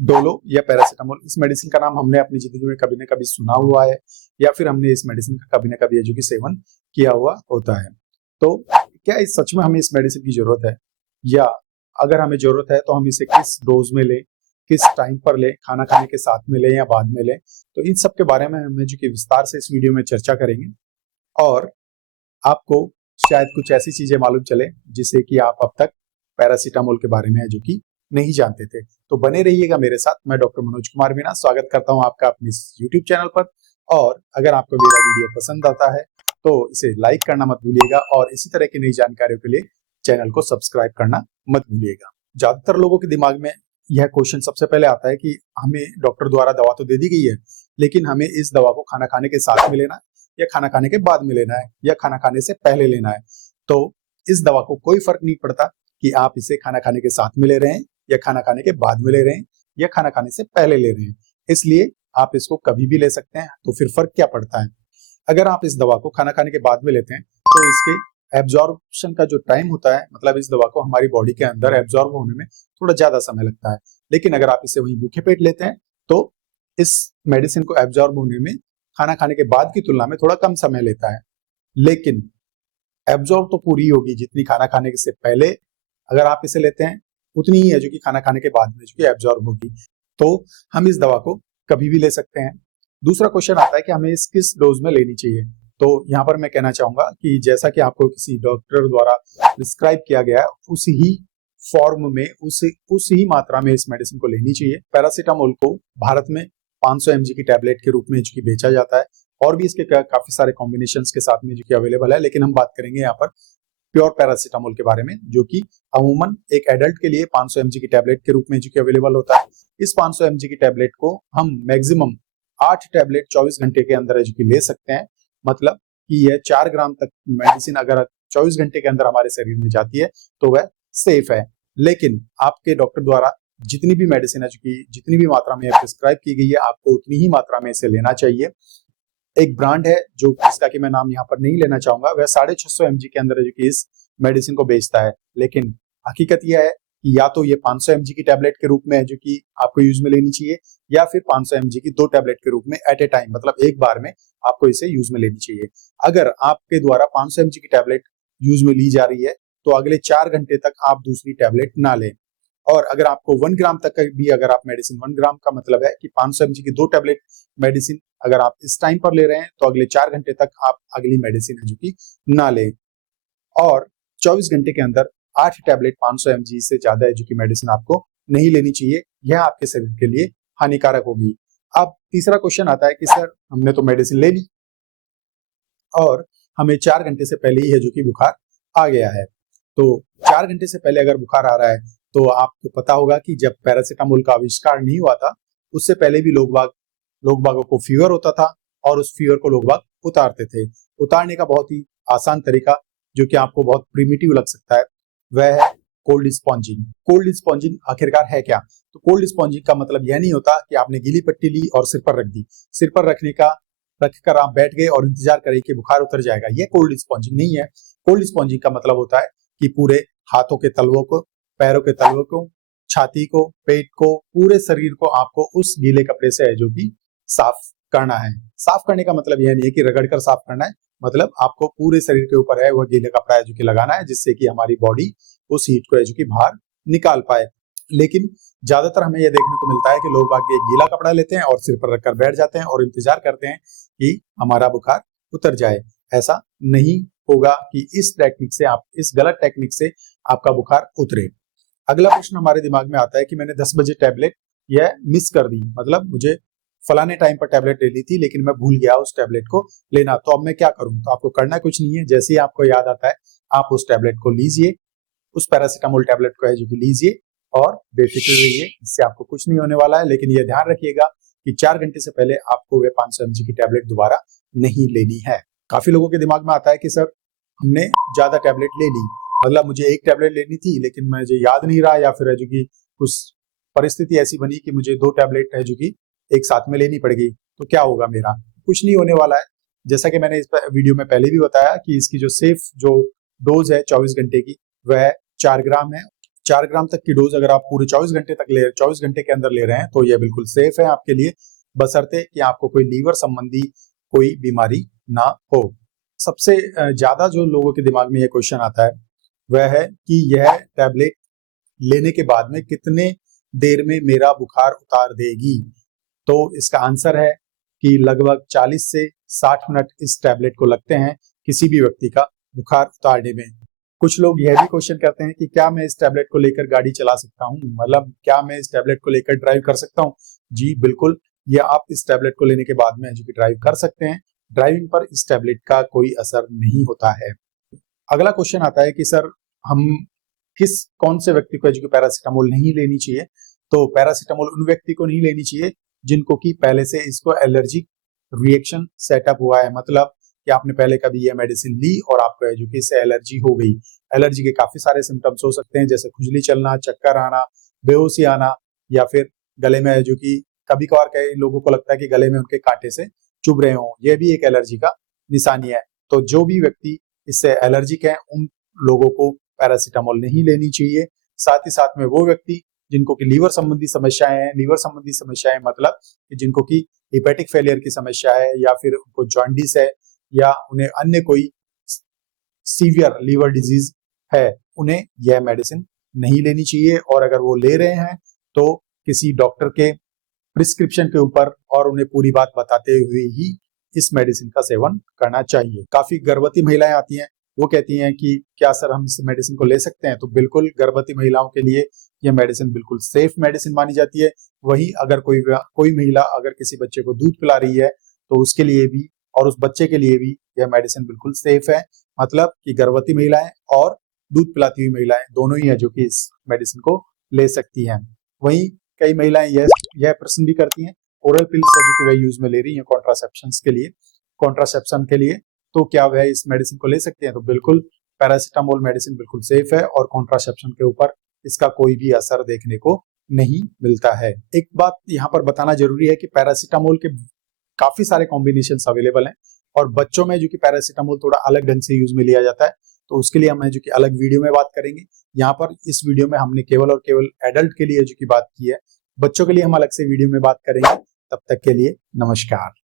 Dolo या paracetamol, इस medicine का नाम हमने अपनी जिंदगी में कभी न कभी सुना हुआ है या फिर हमने इस मेडिसिन का कभी न कभी है जो कि सेवन किया हुआ होता है। तो क्या इस सच में हमें इस मेडिसिन की जरूरत है, या अगर हमें जरूरत है तो हम इसे किस डोज में लें, किस टाइम पर लें, खाना खाने के साथ में लें या बाद में लें? तो इन सब के बारे में हम जो कि विस्तार से इस वीडियो में चर्चा करेंगे, और आपको शायद कुछ ऐसी चीजें मालूम चले जिसे कि आप अब तक पैरासीटामोल के बारे में है जो कि नहीं जानते थे। तो बने रहिएगा मेरे साथ। मैं डॉक्टर मनोज कुमार मीणा स्वागत करता हूं आपका अपने इस यूट्यूब चैनल पर। और अगर आपको मेरा वीडियो पसंद आता है तो इसे लाइक करना मत भूलिएगा, और इसी तरह की नई जानकारियों के लिए चैनल को सब्सक्राइब करना मत भूलिएगा। ज्यादातर लोगों के दिमाग में यह क्वेश्चन सबसे पहले आता है कि हमें डॉक्टर द्वारा दवा तो दे दी गई है, लेकिन हमें इस दवा को खाना खाने के साथ में लेना है, या खाना खाने के बाद में लेना है, या खाना खाने से पहले लेना है। तो इस दवा को कोई फर्क नहीं पड़ता कि आप इसे खाना खाने के साथ में ले रहे हैं, या खाना खाने के बाद में ले रहे हैं, या खाना खाने से पहले ले रहे हैं। इसलिए आप इसको कभी भी ले सकते हैं। तो फिर फर्क क्या पड़ता है? अगर आप इस दवा को खाना खाने के बाद में लेते हैं तो इसके एब्जॉर्प्शन का जो टाइम होता है, मतलब इस दवा को हमारी बॉडी के अंदर एब्जॉर्ब होने में थोड़ा ज्यादा समय लगता है। लेकिन अगर आप इसे वहीं भूखे पेट लेते हैं तो इस मेडिसिन को एब्जॉर्ब होने में खाना खाने के बाद की तुलना में थोड़ा कम समय लेता है, लेकिन एब्जॉर्ब तो पूरी होगी जितनी खाना खाने से पहले अगर आप इसे लेते हैं, उतनी ही है जो कि खाना खाने के बाद में जो कि एब्जॉर्ब होगी। तो हम इस दवा को कभी भी ले सकते हैं। दूसरा क्वेश्चन आता है कि हमें इस किस डोज में लेनी चाहिए। तो यहाँ पर मैं कहना चाहूंगा कि जैसा कि आपको किसी डॉक्टर द्वारा प्रिस्क्राइब किया गया है, उसी ही फॉर्म में उसी ही मात्रा में इस मेडिसिन को लेनी चाहिए। पैरासीटामोल को भारत में 500 mg की टैबलेट के रूप में जो कि बेचा जाता है, और भी इसके काफी सारे कॉम्बिनेशंस के साथ में जो कि अवेलेबल है, लेकिन हम बात करेंगे यहाँ पर प्योर पैरासीटामोल के बारे में, जो कि अमूमन एक एडल्ट के लिए 500 mg की टैबलेट के रूप में जो कि अवेलेबल होता है। इस 500 mg की टैबलेट को हम मैक्सिमम 8 टैबलेट 24 घंटे के अंदर जो कि ले सकते हैं। मतलब कि यह 4 ग्राम तक मेडिसिन अगर 24 घंटे के अंदर हमारे शरीर में जाती है तो वह सेफ है। लेकिन आपके डॉक्टर द्वारा जितनी भी मेडिसिन है जो कि जितनी भी मात्रा में प्रिस्क्राइब की गई है, आपको उतनी ही मात्रा में इसे लेना चाहिए। एक ब्रांड है जो जिसका कि मैं नाम यहाँ पर नहीं लेना चाहूंगा, वह 650 mg के अंदर जो कि इस मेडिसिन को बेचता है, लेकिन हकीकत यह है कि या तो ये 500 mg की टैबलेट के रूप में है जो कि आपको यूज में लेनी चाहिए, या फिर 500 mg की 2 टैबलेट के रूप में एट ए टाइम, मतलब एक बार में आपको इसे यूज में लेनी चाहिए। अगर आपके द्वारा 500 mg की टैबलेट यूज में ली जा रही है तो अगले 4 घंटे तक आप दूसरी टैबलेट ना लें। और अगर आपको 1 ग्राम तक भी अगर आप मेडिसिन, 1 ग्राम का मतलब है कि 500 mg की 2 टैबलेट मेडिसिन अगर आप इस टाइम पर ले रहे हैं तो अगले 4 घंटे तक आप अगली मेडिसिन है जो कि ना लें। और 24 घंटे के अंदर 8 टैबलेट 500 mg से ज्यादा है जो कि मेडिसिन आपको नहीं लेनी चाहिए, यह आपके शरीर के लिए हानिकारक होगी। अब तीसरा क्वेश्चन आता है कि सर हमने तो मेडिसिन ले ली और हमें 4 घंटे से पहले ही है जो कि बुखार आ गया है। तो 4 घंटे से पहले अगर बुखार आ रहा है तो आपको पता होगा कि जब पैरासीटामोल का आविष्कार नहीं हुआ था, उससे पहले भी लोग बागों को फीवर होता था, और उस फीवर को लोग बाग उतारते थे। उतारने का बहुत ही आसान तरीका, जो कि आपको बहुत प्रिमिटिव लग सकता है, वह है कोल्ड स्पॉन्जिंग। कोल्ड स्पॉन्जिंग आखिरकार है क्या? तो कोल्ड स्पॉन्जिंग का मतलब यह नहीं होता कि आपने गीली पट्टी ली और सिर पर रख दी, सिर पर रखकर आप बैठ गए और इंतजार करें कि बुखार उतर जाएगा, यह कोल्ड स्पॉन्जिंग नहीं है। कोल्ड स्पॉन्जिंग का मतलब होता है कि पूरे हाथों के तलवों को, पैरों के तलवों को, छाती को, पेट को, पूरे शरीर को आपको उस गीले कपड़े से है जो कि साफ करना है। साफ करने का मतलब यह नहीं है कि रगड़कर साफ करना है, मतलब आपको पूरे शरीर के ऊपर है वह गीले कपड़ा है जो कि लगाना है, जिससे कि हमारी बॉडी उस हीट को है जो कि बाहर निकाल पाए। लेकिन ज्यादातर हमें यह देखने को मिलता है कि लोग आगे गीला कपड़ा लेते हैं और सिर पर रखकर बैठ जाते हैं और इंतजार करते हैं कि हमारा बुखार उतर जाए। ऐसा नहीं होगा कि इस टेक्निक से इस गलत टेक्निक से आपका बुखार उतरे। अगला प्रश्न हमारे दिमाग में आता है कि मैंने 10 बजे टैबलेट यह मिस कर दी, मतलब मुझे फलाने टाइम पर टैबलेट लेनी थी लेकिन मैं भूल गया उस टैबलेट को लेना, तो अब मैं क्या करूं? तो आपको करना कुछ नहीं है, जैसे ही आपको याद आता है आप उस टैबलेट को लीजिए, उस पैरासीटामोल टैबलेट को है जो कि लीजिए और बेफिक्र रहिए, इससे आपको कुछ नहीं होने वाला है। लेकिन यह ध्यान रखिएगा कि 4 घंटे से पहले आपको वे 500 mg की टैबलेट दोबारा नहीं लेनी है। काफी लोगों के दिमाग में आता है कि सर हमने ज्यादा टैबलेट ले ली, मतलब मुझे एक टैबलेट लेनी थी लेकिन मुझे याद नहीं रहा, या फिर है जो कि कुछ परिस्थिति ऐसी बनी कि मुझे 2 टैबलेट है जो कि एक साथ में लेनी पड़ गई, तो क्या होगा मेरा? कुछ नहीं होने वाला है। जैसा कि मैंने इस वीडियो में पहले भी बताया कि इसकी जो सेफ जो डोज है 24 घंटे की वह 4 ग्राम है। 4 ग्राम तक की डोज अगर आप पूरे 24 घंटे के अंदर ले रहे हैं तो यह बिल्कुल सेफ है आपके लिए, बशर्ते कि आपको कोई लीवर संबंधी कोई बीमारी ना हो। सबसे ज्यादा जो लोगों के दिमाग में यह क्वेश्चन आता है वह है कि यह टैबलेट लेने के बाद में कितने देर में मेरा बुखार उतार देगी। तो इसका आंसर है कि लगभग 40 से 60 मिनट इस टैबलेट को लगते हैं किसी भी व्यक्ति का बुखार उतारने में। कुछ लोग यह भी क्वेश्चन करते हैं कि क्या मैं इस टैबलेट को लेकर गाड़ी चला सकता हूँ, मतलब क्या मैं इस टैबलेट को लेकर ड्राइव कर सकता हूँ। जी बिल्कुल, ये आप इस टैबलेट को लेने के बाद में जो कि ड्राइव कर सकते हैं। ड्राइविंग पर इस टैबलेट का कोई असर नहीं होता है। अगला क्वेश्चन आता है कि सर हम कौन से व्यक्ति को जो कि पैरासीटामोल नहीं लेनी चाहिए। तो पैरासीटामोल उन व्यक्ति को नहीं लेनी चाहिए जिनको कि पहले से इसको एलर्जिक रिएक्शन सेटअप हुआ है, मतलब कि आपने पहले कभी ये मेडिसिन ली और आपको जो कि इससे एलर्जी हो गई। एलर्जी के काफी सारे सिम्टम्स हो सकते हैं, जैसे खुजली चलना, चक्कर आना, बेहोशी आना, या फिर गले में जो कि कभी कभार कई लोगों को लगता है कि गले में उनके कांटे से चुभ रहे हों, यह भी एक एलर्जी का निशानी है। तो जो भी व्यक्ति इससे एलर्जिक है उन लोगों को पैरासीटामोल नहीं लेनी चाहिए। साथ ही साथ में वो व्यक्ति जिनको कि लीवर संबंधी समस्याएं हैं, लीवर संबंधी समस्याएं मतलब कि जिनको कि हिपेटिक फेलियर की समस्या है, या फिर उनको जॉन्डिस है, या उन्हें अन्य कोई सीवियर लीवर डिजीज है, उन्हें यह मेडिसिन नहीं लेनी चाहिए। और अगर वो ले रहे हैं तो किसी डॉक्टर के प्रिस्क्रिप्शन के ऊपर और उन्हें पूरी बात बताते हुए ही इस मेडिसिन का सेवन करना चाहिए। काफी गर्भवती महिलाएं आती हैं, वो कहती हैं कि क्या सर हम इस मेडिसिन को ले सकते हैं। तो बिल्कुल, गर्भवती महिलाओं के लिए यह मेडिसिन बिल्कुल सेफ मेडिसिन मानी जाती है। वहीं अगर कोई महिला अगर किसी बच्चे को दूध पिला रही है तो उसके लिए भी और उस बच्चे के लिए भी यह मेडिसिन बिल्कुल सेफ है, मतलब कि गर्भवती महिलाएं और दूध पिलाती हुई महिलाएं दोनों ही है जो कि इस मेडिसिन को ले सकती हैं। वहीं कई महिलाएं यह प्रश्न भी करती हैं ओरल पिल्स जो कि वह यूज में ले रही है कॉन्ट्रासेप्शन के लिए, तो क्या वह इस मेडिसिन को ले सकते हैं। तो बिल्कुल, पैरासीटामोल मेडिसिन बिल्कुल सेफ है और कॉन्ट्रासेप्शन के ऊपर इसका कोई भी असर देखने को नहीं मिलता है। एक बात यहाँ पर बताना जरूरी है कि पैरासीटामोल के काफी सारे कॉम्बिनेशंस अवेलेबल हैं और बच्चों में जो कि पैरासीटामोल थोड़ा अलग ढंग से यूज में लिया जाता है, तो उसके लिए हम जो कि अलग वीडियो में बात करेंगे। यहाँ पर इस वीडियो में हमने केवल और केवल एडल्ट के लिए जो कि बात की है, बच्चों के लिए हम अलग से वीडियो में बात करेंगे। तब तक के लिए नमस्कार।